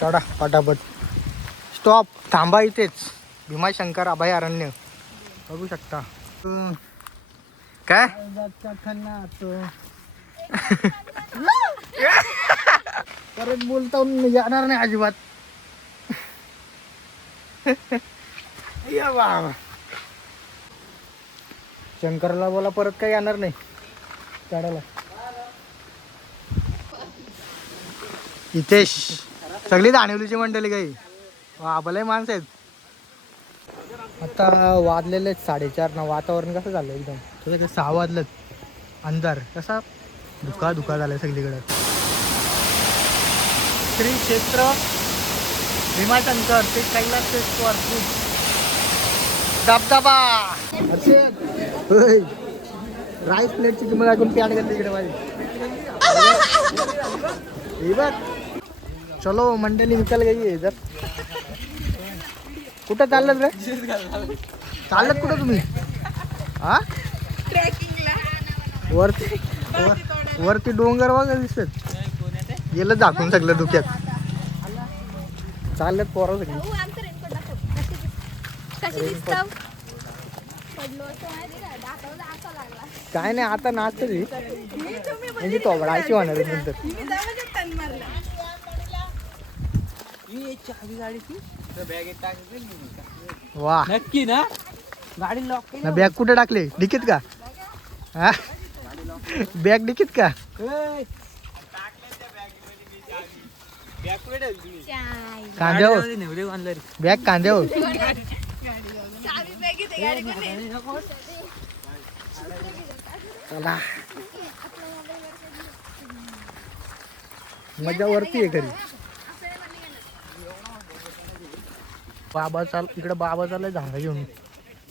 चढा पटापट. स्टॉप, थांबा इथेच. भीमाशंकर अभयारण्य बघू शकता. काय परत बोलता येणार नाही अजिबात. या बाबा, शंकरला बोला परत काही येणार नाही चढायला. इथेश सगळी दाणिवलीची मंडळी काही आबलाय माणसं आहेत. आता वाजलेले 4:30 ना. वातावरण कसं झालं एकदम. थोडं 6 वाजलं. अंधार कसा धुका झालाय सगळीकडे. श्री क्षेत्र भीमाशंकर ते कैलासेश्वर धबधबा. राईस प्लेटची किंमत ऐकून पॅट घातली इकडे माझी. बघ चलो मंडळी निकल गई इधर. कुठं चाललं रे? चालत कुठं तुम्ही? हा वरती डोंगर बघा दिसत. गेलं झाकून सगळं धुक्यात. चालत पोरं सगळी. काय नाही आता नाचत म्हणजे तोबडायची होणार आहे नंतर. वा नक्की ना. गाडी लॉक ना. बॅग कुठे टाकले? डिकीत का? हा बॅग डिकीत का? कांद्यावर बॅग कांद्यावर. चला मजा वरती आहे घरी. बाबा चाल इकडे. बाबा चाललाय झाडा घेऊन.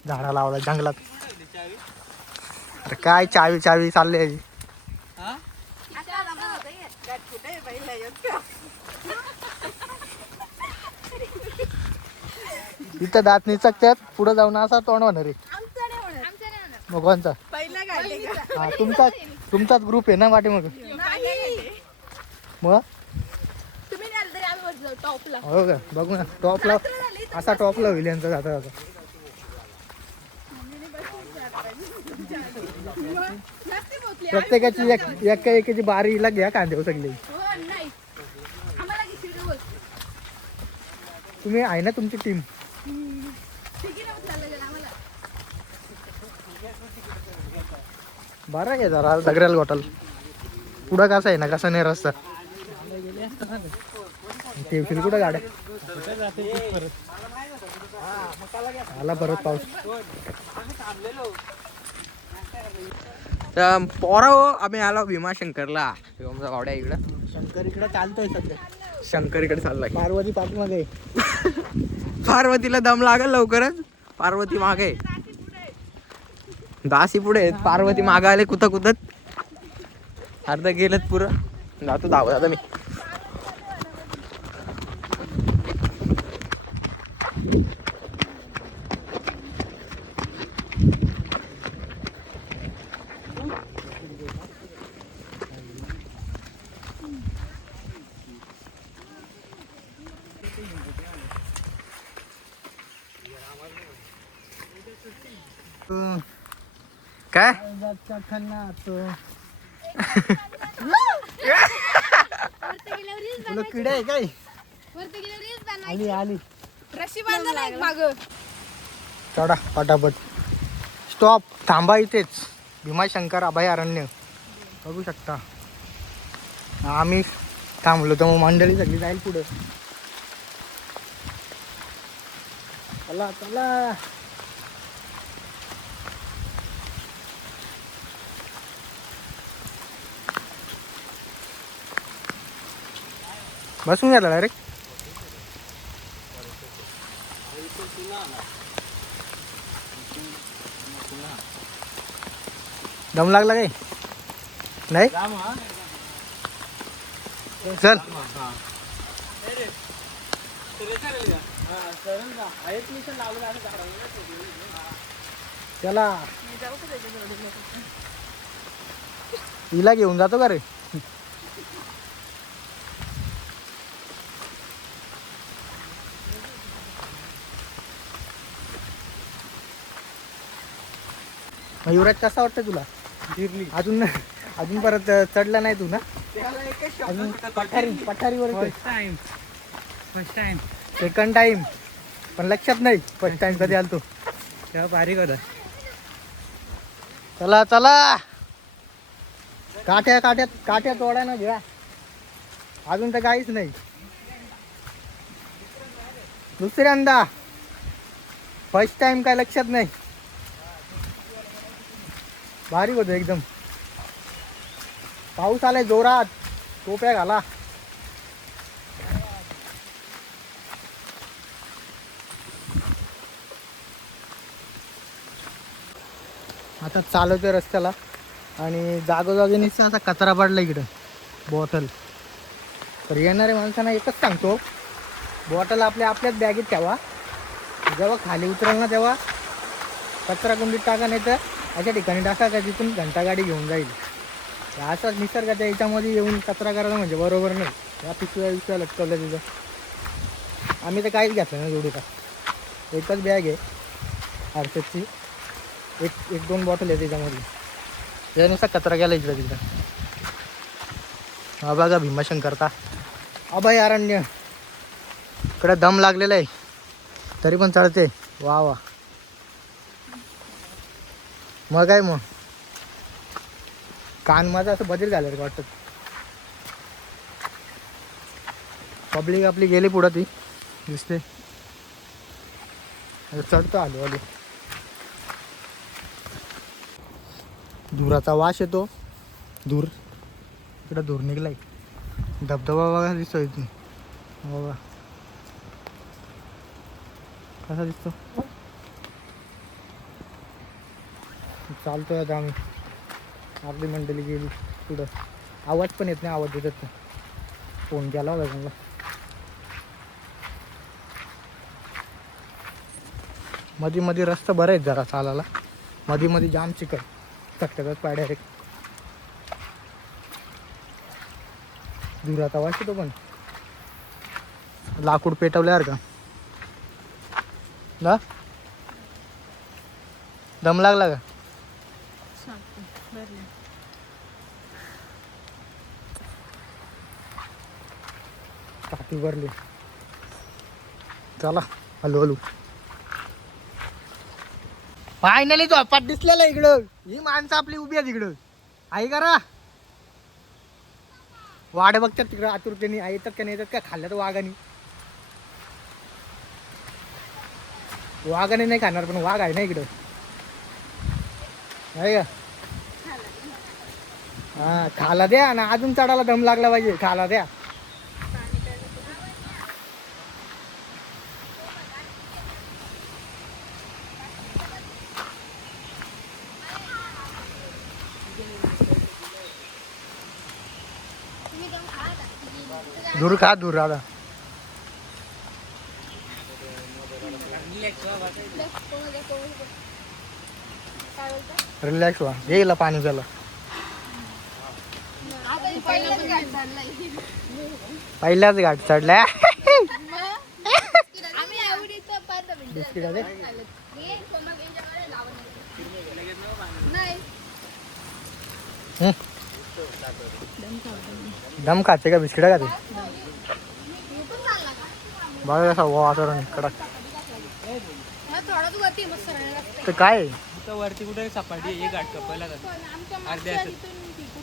झाडा लावलाय जंगलात. काय चावी चालले. इथं दात निचकतात. पुढे जाऊन असा तोंड होणार आहे. भगवानचा हा तुमचाच ग्रुप आहे ना वाटे. मग हो का? बघू ना टॉपला. असा टॉपला होईल यांचा जाता जाता. प्रत्येकाची एकाची बारीला घ्या कांद्यावर सगळी. तुम्ही आहे ना तुमची टीम. बरं घे जरा दगऱ्याला गोटाल. पुढं कसा आहे ना कसा नाही रस्ता. ठेवशील कुठं गाड्या? आला परत पाऊस. पोरा हो आम्ही आलो भीमाशंकरला. आमचा गाड्या इकडं. शंकर इकडे चालतोय सध्या. शंकर इकडे चाललाय. पार्वती पाठीमागे. पार्वतीला दम लागेल लवकरच. पार्वती मागे. दासी पुढे. पार्वती मागे आले कुदत. अर्ध गेलत पुरं. जातो धावत आता मी. काय तुला किडा आहे काय? आली चढा पटापट. स्टॉप, थांबा इथेच. भीमाशंकर अभयारण्य बघू शकता. आम्ही थांबलो तर मग मंडळी सगळी जाईल पुढे. चला चला. बसून गेला डायरेक्ट. दम लागला काय? नाही चल. चला हिला घेऊन जातो का रे? मग युवराज कसा वाटतं तुला गिरली अजून अजून परत चढला नाही तू ना अजून पठारीवर फर्स्ट टाइम सेकंड टाइम पण लक्षात नाही फर्स्ट टाइम कधी आलतो तेव्हा बारीक होता. चला चला काठ्या तोडा ना घ्या अजून तर काहीच नाही दुसऱ्यांदा फर्स्ट टाइम काय लक्षात नाही भारी होतं एकदम पाऊस आलाय जोरात टोप्या घाला आता चालवतोय रस्त्याला आणि जागोजागी नुसतं असा कचरा पडला इकडं बॉटल तर येणाऱ्या माणसांना एकच सांगतो बॉटल आपल्याच बॅगेत ठेवा जेव्हा खाली उतरल ना तेव्हा कचरा कुंडीत टाका नाही तर अशा ठिकाणी टाका का जिथून घंटागाडी घेऊन जाईल असाच निसर्गाच्या याच्यामध्ये येऊन कचरा करायला म्हणजे बरोबर नाही या पिशव्या लटकवल्या तिथं आम्ही तर काहीच घेतलं ना जोडी का एकच बॅग आहे हर्षदची एक दोन बॉटल आहे त्याच्यामध्ये यानुसार कचरा गेला इकडं तिकडं हा बघा भीमाशंकरचा अभयारण्य इकडं दम लागलेला आहे तरी पण चढते वा वा मग काय मग कान माझं असं बदल झालं रे वाटतं पब्लिक आपली गेली पुढं ती दिसते चढतो आलो धुराचा वास येतो धूर इकडं धूर निघलाय धबधबा बघा दिसतोय इथून बघा कसा दिसतो चालतोय आता आम्ही आपली मंडळी गेली पुढं आवाज पण येत नाही आवाज येत नाही फोन केला होता त्यांना मध्ये मध्ये रस्ता बरं आहेत जरा चालायला मध्ये मध्ये जाम चिकट चटकतात पाय डायरेक्ट धुराचा वास येतो पण लाकूड पेटवल्यावर का ना दम लागला का टाकी भरली चला हलू हलू फायनली तो अपाट दिसलेला इकडं ही माणसं आपली उभी आहेत इकडं आई करा वाढ बघतात तिकडं आतुरतेने येतात का नाही येतात का खाल्ल्यात वाघाने नाही खाणार पण वाघ आहे ना इकडं आहे का हा खाला द्या ना अजून चढायला दम लागला पाहिजे खाला द्या धूर खा धूर राधा रिलॅक्स व्हा येईल पाणी झालं पहिल्याच घाट चढल्या बिस्किट आहे दम खाते का बिस्किट खाते बघा कसा वातावरण कडक तर काय वरती कुठे सपाटी एक गाठ कपायला अर्ध्या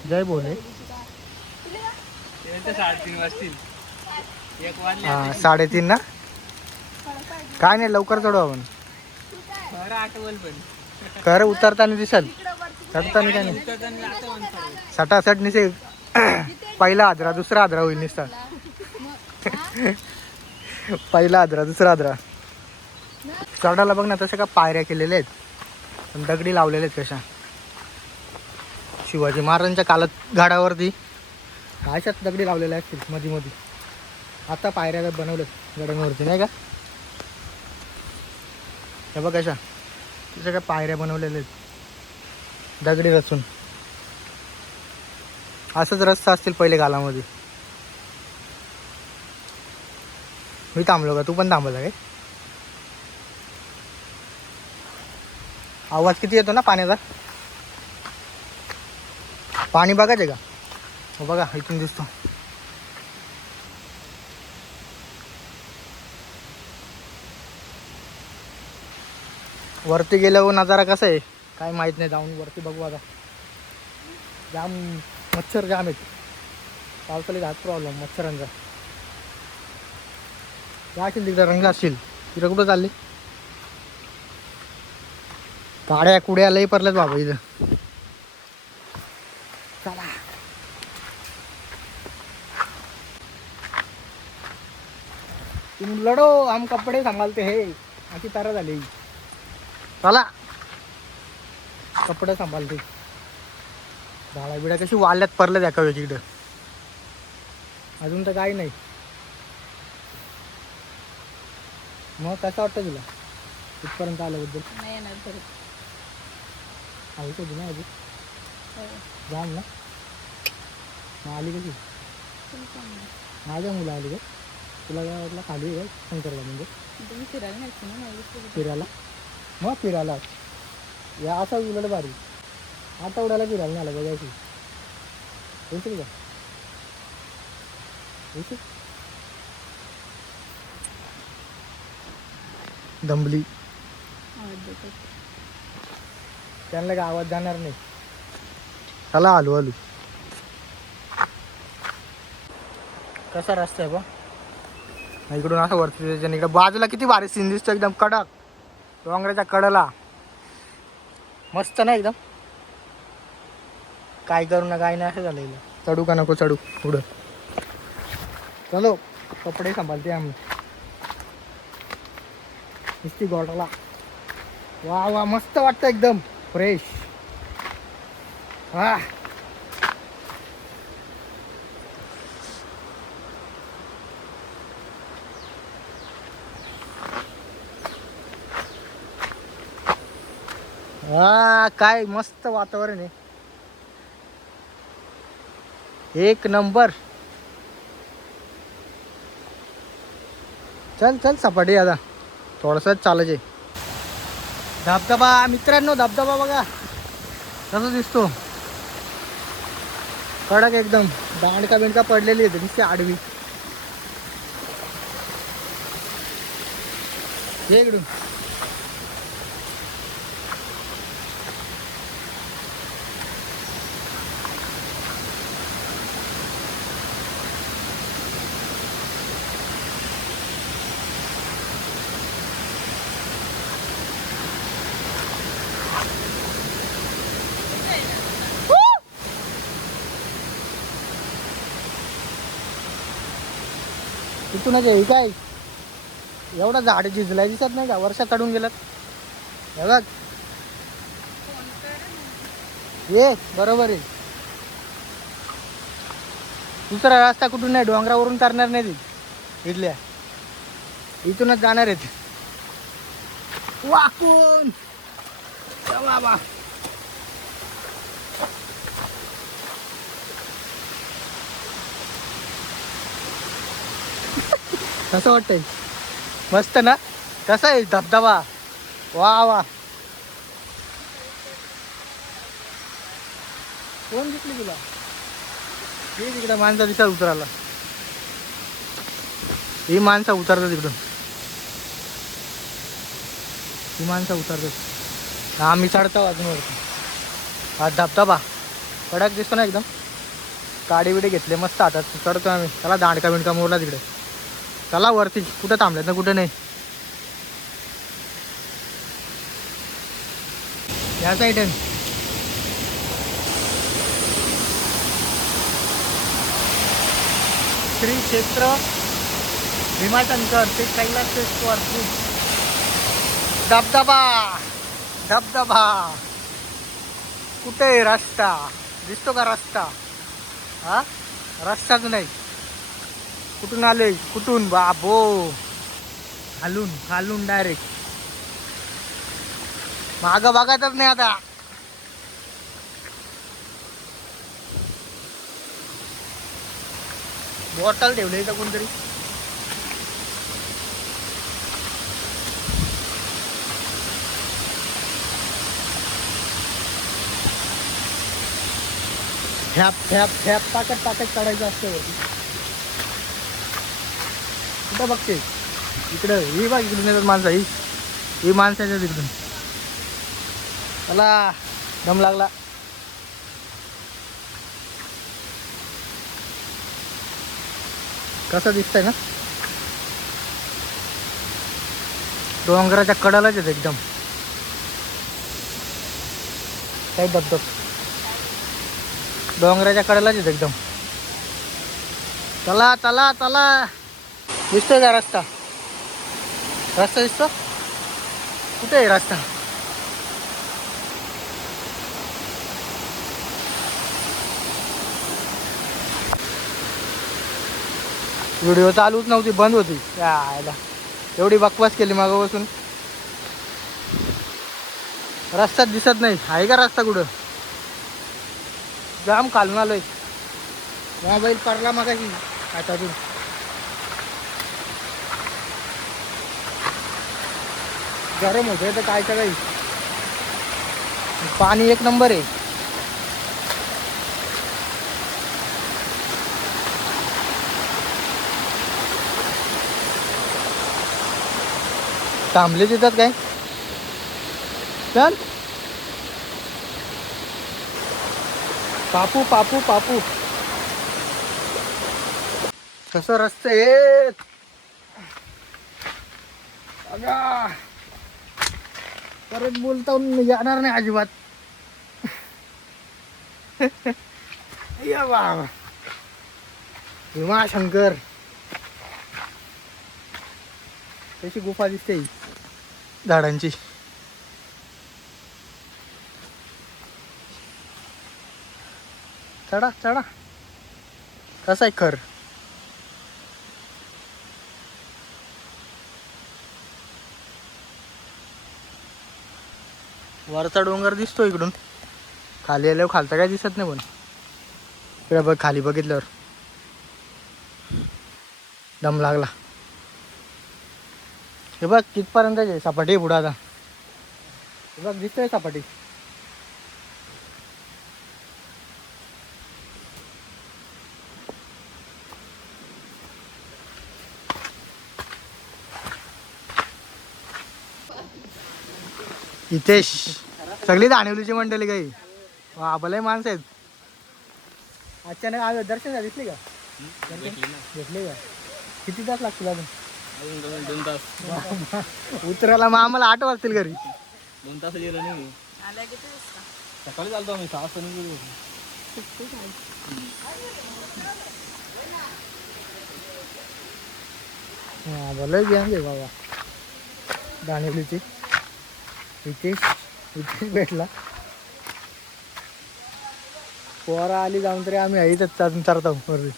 जय बोले 3:30 वाजतील 1 वाजले हा 3:30 ना काय नाही लवकर चढू आपण बरं आठवल पण कर उतरताना दिसल चढताना काय नाही सटासट निसे पहिला आदरा दुसरा आदरा होईल निसता पहिला आदरा दुसरा आदरा चढायला बघ ना तशा का पायऱ्या केलेल्या आहेत पण दगडी लावलेल्या आहेत कशा शिवाजी महाराजांच्या काळात घाडावरती अशाच दगडी लावलेल्या असतील मध्ये मध्ये आता पायऱ्या बनवल्यात गडांवरती नाही का हे बघ कशा तशा काय पायऱ्या बनवलेल्या आहेत दगडी रचून असंच रस्ता असतील पहिले कालामध्ये मी थांबलो का तू पण थांबला काय आवाज किती येतो ना पाण्याचा पाणी बघायचं का? हो बघा इथून दिसतो. वरती गेल्यावर नजारा कसा आहे काय माहित नाही. जाऊन वरती बघू आता. जाम मच्छर जाम आहेत. पावसाळ्यात हाच प्रॉब्लेम मच्छरांचा. जाशील तिकडे रंग असशील तिकडे कुठं चालली? काड्या कुड्या लई पडल्यात बाबा इथं. चला तुम लढो हम कपडे सांभाळते हे अशी तारा झाली. चला कपडे सांभाळते. झाडा बिडा कशी वाल्यात पडल्यात एका वेळीकडं. अजून तर काही नाही. मग कसं वाटतं तुला इथपर्यंत आल्याबद्दल? नाही येणार परत. आहे कधी नाही अजून हो. जाम ना. मग आली कशी? तुम्ही सांगा. माझ्या मुलं आली का? तुला काय वाटलं खाली आहे शंकरला म्हणजे तुम्ही फिरायला न्यायचं ना माझ्यासोबत. फिरायला? मग फिरायला या असा उलट भारी. आठवड्याला फिरायला नाही आला बघायची. येशील का? येशील? दंबली आवाज देतो. त्यांना काय आवाज जाणार नाही. चला आलू आलू. कसा रस्ता आहे बा इकडून असं वरती त्याच्या इकडे बाजूला किती भारी सीन दिसतो. एकदम कडक डोंगराच्या कडेला मस्त ना एकदम. काय करू ना काय नाही असं झालं इला. चढू का नको चढू पुढं? चलो कपडे सांभाळते आम्ही. नुसती गोटाला. वा वा मस्त वाटतं एकदम फ्रेश. हा हा काय मस्त वातावरण आहे. एक नंबर. चल चल सपाटी आता थोडंसंच चालायचे. धबधबा मित्रांनो धबधबा बघा कसा दिसतो. कडक एकदम. दांडका बिंडका पडलेली आहे नुसती आडवी. हे इकडून तिथूनच आहे काय. एवढा झाड झिजलाय दिसत नाही का? वर्षा चढून गेलात हे बघ. ये बरोबर आहे. दुसरा रस्ता कुठून नाही. डोंगरावरून करणार नाही ती इथल्या. इथूनच जाणार आहेत वाकून. बाबा कसं वाटतंय? मस्त ना. कसा आहे धबधबा? वा वा. कोण दिसली तुला? हे तिकडं माणसा दिसत उतरायला. ही माणसं उतरतात तिकडून. ही माणसं उतरतात. आम्ही चढतो अजून वरती. हा धबधबा कडक दिसतो ना एकदम. काडी बिडे घेतले मस्त हातात चढतो आम्ही. चला दांडका बिंडका मोरला तिकडे. चला वरती. कुठं थांबलेत ना कुठं नाही. या साईड श्री क्षेत्र भीमाशंकर ते कैलासेश्वर धबधबा. धबधबा कुठे आहे रस्ता? दिसतो का रस्ता? हा रस्ताच नाही. कुठून आले कुठून बाबो? खालून खालून डायरेक्ट. मागं बघायचंच नाही आता. बॉटल ठेवली का कोणतरी? फॅप फॅप फॅप टाकत टाकत काढायचं असतं वरती. कुठं बघते इकडं, ही बघ इकडून येतात माणसं, ही माणसाच्या तिकडून. चला दम लागला. कसं दिसतंय ना, डोंगराच्या कडालाच आहेत एकदम. काही धबधब डोंगराच्या कडेलाच आहेत एकदम. चला चला चला. दिसतोय का रस्ता? रस्ता दिसतो? कुठे आहे रस्ता? व्हिडिओ चालूच नव्हती, बंद होती. यायला एवढी बकवास केली मागं बसून. रस्ता दिसत नाही. आहे का रस्ता कुठं? जाम खालून आलोय. मोबाईल पडला मगाशी हातातून. गरम होतंय तर काय काही. पाणी एक नंबर आहे. थांबले तिथं काय? चल पापू पापू पापू. कसं रस्ते आहेत अगा. परत बोलता येणार नाही अजिबात. या बाबा भीमाशंकर. कशी गुफा दिसते ही झाडांची. चढा चढा. कसा आहे खर? वरचा डोंगर दिसतो इकडून. खाली आल्यावर खालचा काय दिसत नाही. पण इकडे बघ, खाली बघितल्यावर दम लागला. हे बघ कितपर्यंत आहे सपाटी पुढं आता. हे बघ दिसतोय सपाटी. इथेश सगळी दाणिवलीची मंडळी काही आबलाय माणसं आहेत. अचानक आज दर्शन झाले दिसले का? घेतले का? किती तास लागतील अजून? 2 तास. उतरायला मग आम्हाला 8 वाजतील घरी. 2 तास गेलं नाही. आल्या किती वाजता? सकाळी चालतो आम्ही 6 वाजता निघून. सुट्टी झाली. भलं घ्या घे बाबा दाणिवलीची. इथेच भेटला. पोरा आली जाऊन तरी आम्ही आईच अजून चरता वरती.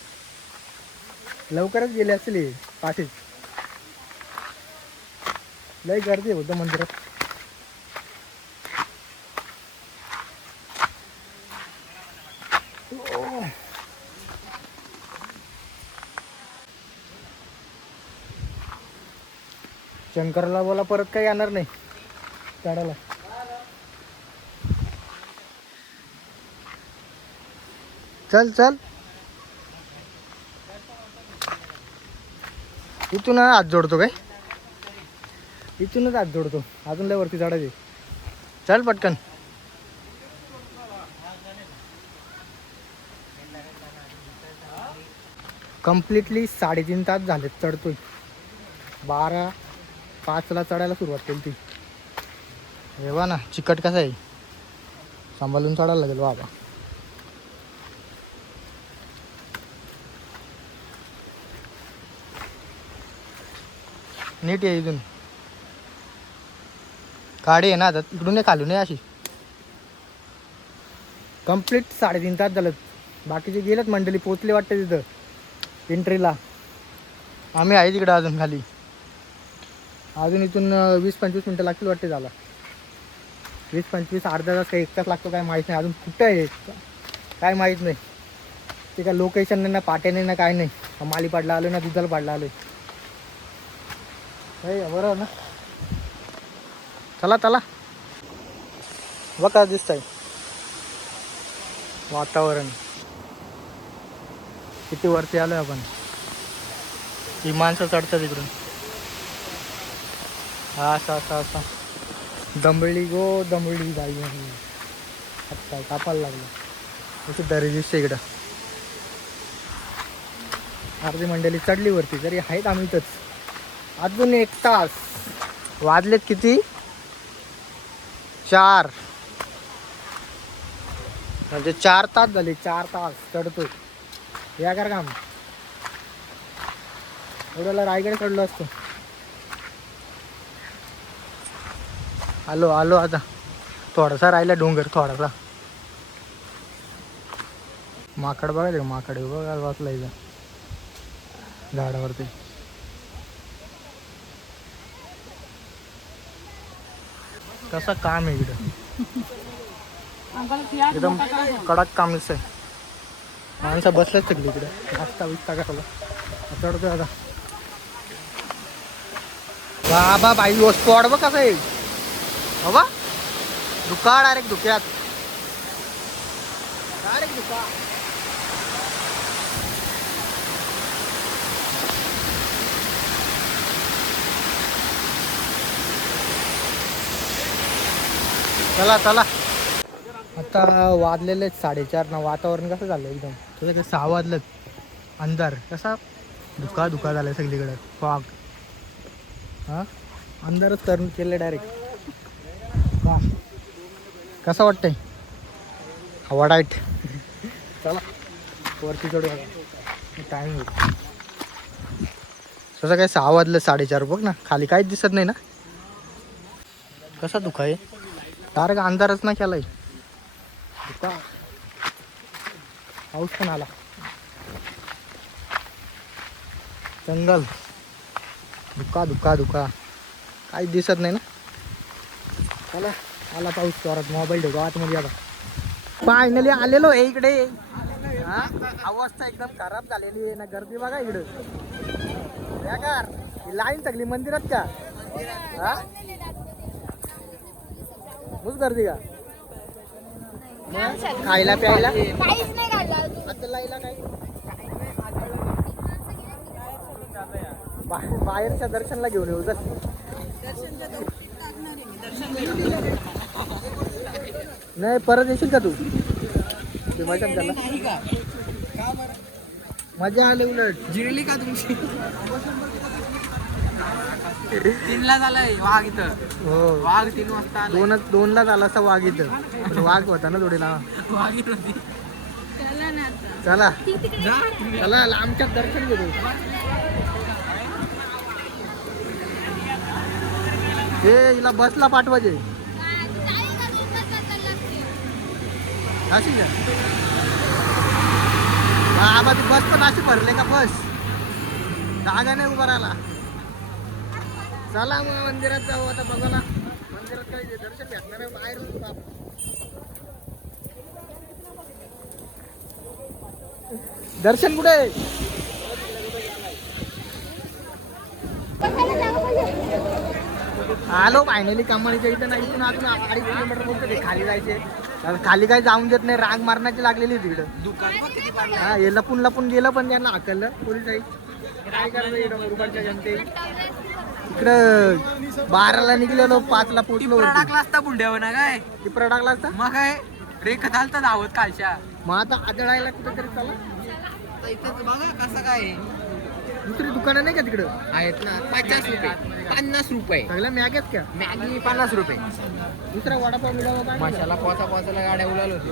लवकरच गेले असले पाठीच. लय गर्दी होतं मंदिरात. शंकरला बोला परत काही येणार नाही चढायला. चल चल. इथून हात जोडतो काय? इथूनच हात जोडतो. अजून लय वरती चढायचे. चल पटकन. कम्प्लिटली 3.5 तास झालेत चढतोय. 12:05 चढायला सुरुवात केली ती. रेवा ना चिकट कसा आहे. सांभाळून चढायला लागेल बाबा. नीट आहे इथून. गाडी आहे ना आता इकडून नाही खालून आहे अशी. कम्प्लीट 3.5 तास झालं. बाकीचे गेलेत मंडळी. पोचले वाटतं तिथं एंट्रीला. आम्ही आहे तिकडं अजून खाली. अजून इथून 20-25 मिनटं लागतील वाटते झाला. 20-25 अर्धा तास काही 1 तास लागतो काय माहीत नाही. अजून कुठं आहे काय माहीत नाही. ते काय लोकेशन नाही ना पाट्याने ना काय नाही. मालीपाडला आलो ना दुधाला पाडला आलो. बरोबर ना. चला चला. बघा दिसतंय वातावरण. किती वरती आलोय आपण. ही माणसं चढतात इकडून. हा असा असा असा दंबळी गो दंबळी बाई आता कापायला लागलं. अशी दरी दिसते इकडं. अर्धी मंडळी चढली वरती तरी आहेत आम्ही इथंच. अजून 1 तास. वाजलेत किती 4 म्हणजे 4 तास झाले. 4 तास चढतोय. या कर काम एवढ्याला रायगड चढलो असतो. आलो आलो आता. थोडासा राहिला डोंगर थोडासा. माकड बघायचं का? माकड बघायला वाचला इथं झाडावरती. कसं काम आहे इकडं. एकदम कडक काम दिसतंय. माणसं बसल्याच सगळी इकडे. नाश्ता बिस्ता करायला चढतोय आता. बाबा बाई हो स्पॉट बघ कसं आहे बाबा. धुका डायरेक्ट धुक्यात. डायरेक्ट धुका. चला चला. आता वाजलेले 4:30 ना. वातावरण कसं झालं एकदम. तसं कसं 6 वाजलं. अंधार कसा धुका धुका झालाय सगळीकडे. फॉग. हा अंधारच करून केलं डायरेक्ट. वा कसं वाटतंय. हवा डाईट. चला वरती चढूया. टाईम होईल. तसं काय 6 वाजलं 4:30 बघ ना. खाली काहीच दिसत नाही ना. कसा धुका आहे. डायरेक्ट अंधारच ना केलाय. धुका. पाऊस पण आला. जंगल. धुका धुका धुका काहीच दिसत नाही ना. चला आला पाऊस जोरात. मोबाईल ठेवतो आतमध्ये. आता फायनली आलेलो आहे इकडे. हा अवस्था एकदम खराब झालेली आहे ना. गर्दी बघा इकडे. बेकार. ही लाईन सगळी मंदिरात का. हा खूप गर्दी का. मग खायला प्यायला आता लाईला काही बाहेरच्या दर्शनला घेऊन येऊ. नाही परत येशील का तू. मजा त्याला मजा आली. उलट जिरली का तुमची. 3ला झालंय वाघ इथं. हो वाघ 3 वाजता आला. 2ला झाला असा वाघ इथं. पण वाघ होता ना थोडीला. वाघ इथं होती. चला चला आमच्यात दर्शन घेतो. हे हिला बसला पाठवायचे. अशी का बाबा ती बस पण अशी भरले का. बस जागा नाही उभा राहिला. चला मग मंदिरात जाऊ आता. बघा ना मंदिरात काही दर्शन भेटणार आहे. बाहेर दर्शन कुठे. आलो फायनली कमानीच्या इथं. नाही इथून अजून 2.5 किलोमीटर बोलतो ते खाली जायचे. खाली काही जाऊन देत नाही. रांग मारण्याची लागलेली तिकडं. हा हे लपून लपून गेलं पण त्यांना हाकललं पोलीस. काय करायचं इकडं मुरुबाडच्या जनते. इकडं 12ला निघलेलो 5ला पोचलो. टाकला असता बुलढ्यावर ना काय. टिपरा टाकला असता. मग काय रेखत आलता धावत कालच्या. मग आता आदळायला कुठेतरी चला. इथं बघा कसं काय. दुसरी दुकानं नाही का तिकडं. आहेत ना. 50 रुपये 50 रुपये. सगळ्या मॅगेच का. मॅगी 50 रुपये. दुसरा वडापाव मिळावा का. माशाला पोचायला गाड्या उलाल होती.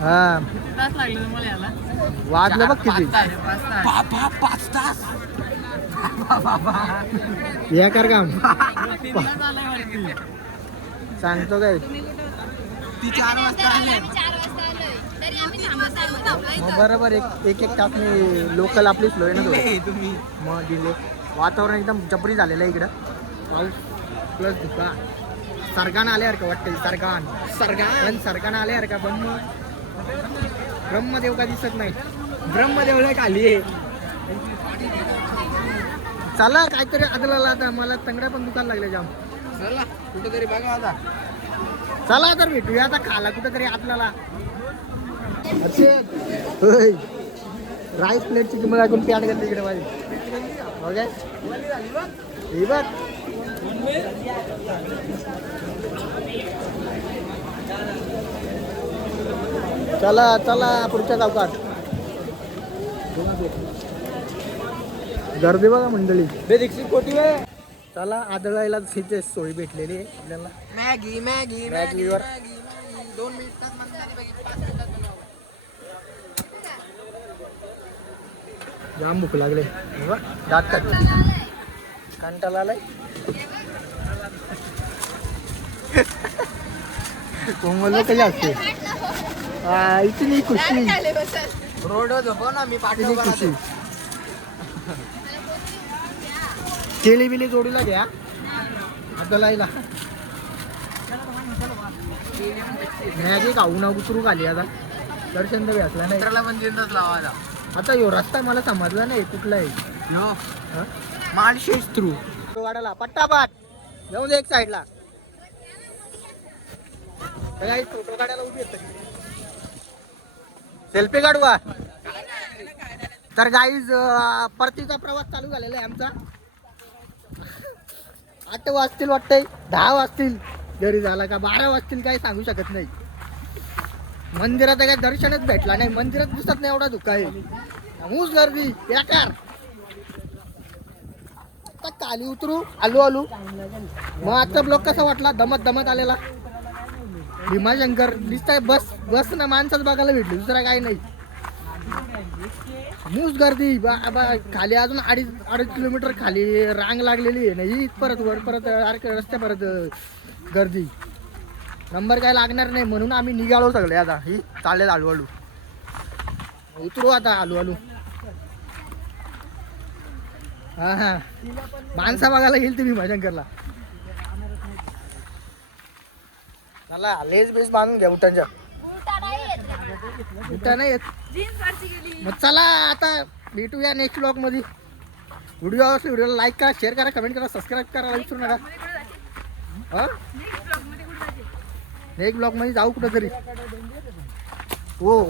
हा वाजलं बघ किती. 5 तास. या कर काम सांगतो काय. ती 4 वाजता आलोय. मग बरोबर एक तास मी लोकल आपली स्लो आहे ना तुम्ही. मग दिले. वातावरण एकदम जबरी झालेलं आहे इकडं. पाऊस प्लस धुका. सरगान आल्यासारखं वाटतं. सरगान सरगान आल्यासारखं. ब्रह्मदेव का दिसत नाही. ब्रह्मदेवला खाली आहे. चला काहीतरी आदळाला. आता मला तंगड्या पण दुकान लागले जाम. चला कुठेतरी बघा आता. चला तर भेटूया आता. खाला कुठेतरी आपल्याला. राईस प्लेटची किंमत ऐकून पॅट घातली इकडे माझी बघा ही बघ चला चला पुढच्या चौकात गर्दी बघा मंडळी चला आदळायला तिथे सोय भेटलेली आहे आपल्याला मॅगी मॅगी मॅगीवर 2 मिनिटात बनणार आहे, 5 मिनिटात बनवावं. जाम भूक लागले दात काट कंटाळा आलाय कोमल कशी असते इतनी खुशी रोडवर झोपव ना मी इतनी पाठवतो खुशी केली बिली जोडीला घ्या आता लाईला मॅगी खाऊ ना उतरू खाली आता दर्शन तर भेटला नाही मित्राला पण जिंदच लावायला आता यो रस्ता मला समजला नाही कुठला आहे यो माळशेज थ्रू वाडाला पट्टापाट जाऊन दे एक साईडला फोटो काढायला उभी येत सेल्फी काढवा तर गाईज परतीचा प्रवास चालू झालेला आहे आमचा 8 वाजतील वाटतंय 10 वाजतील घरी झाला का 12 वाजतील काही सांगू शकत नाही मंदिरात काय दर्शनच भेटला नाही मंदिरात दिसत नाही एवढा धुका आहे ऊस गर्दी बेकार आता खाली उतरू आलू मग आता ब्लॉक कसा वाटला दमत आलेला भीमाशंकर दिसताय बस ना माणसाच बघायला भेटली दुसरा काय नाही मूस गर्दी खाली अजून 2.5 किलोमीटर खाली रांग लागलेली आहे ना ही परत वर परत रस्त्या परत गर्दी नंबर काय लागणार नाही म्हणून आम्ही निघालो सगळे आता ही चालले हळूहळू उतरू आता हळूहळू हा माणसा बघायला गेल तुम्ही भीमाशंकरला चला लेस बेस बांधून घ्या उठांच्या उठा नाही येत मग चला आता भेटूया नेक्स्ट ब्लॉग मध्ये व्हिडिओला लाईक करा शेअर करा कमेंट करा सबस्क्राईब करा विसरू नका नेक्स्ट ब्लॉग मध्ये जाऊ कुठं तरी हो